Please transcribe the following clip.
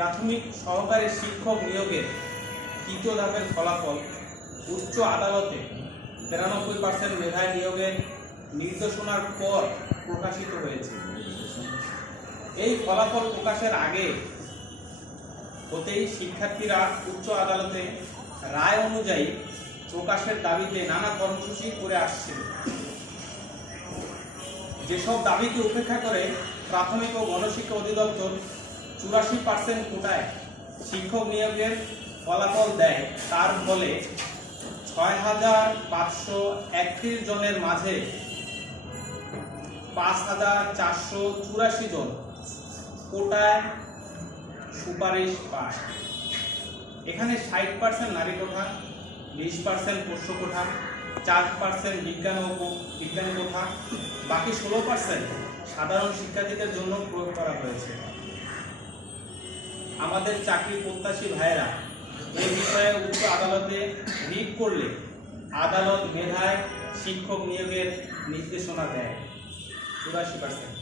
প্রাথমিক সহকারী শিক্ষক নিয়োগের তৃতীয় ধাপের ফলাফল উচ্চ আদালতে 93% মেধায় নিয়োগের নির্দেশনার পর প্রকাশিত হয়েছে। এই ফলাফল প্রকাশের আগে হতেই শিক্ষার্থীরা উচ্চ আদালতে রায় অনুযায়ী প্রকাশের দাবিতে নানা কর্মসূচি করে আসছে। যেসব দাবিকে উপেক্ষা করে প্রাথমিক ও গণশিক্ষা অধিদপ্তর 84% কোটায় শিক্ষক নিয়োগের ফলাফল দেয়, তার ফলে 6531 জনের মাঝে 5484 জন কোটায় সুপারিশ পায়। এখানে 60% নারী কোঠা, 20% পোষ্য কোঠা, 4% বিজ্ঞানী কোঠা, বাকি 16% সাধারণ শিক্ষার্থীদের জন্য প্রয়োগ করা হয়েছে। আমাদের চাকরি প্রত্যাশী ভাইয়েরা এই বিষয়ে উচ্চ আদালতে রিট করলে আদালত মেধায় শিক্ষক নিয়োগের নির্দেশনা দেয়। 84%।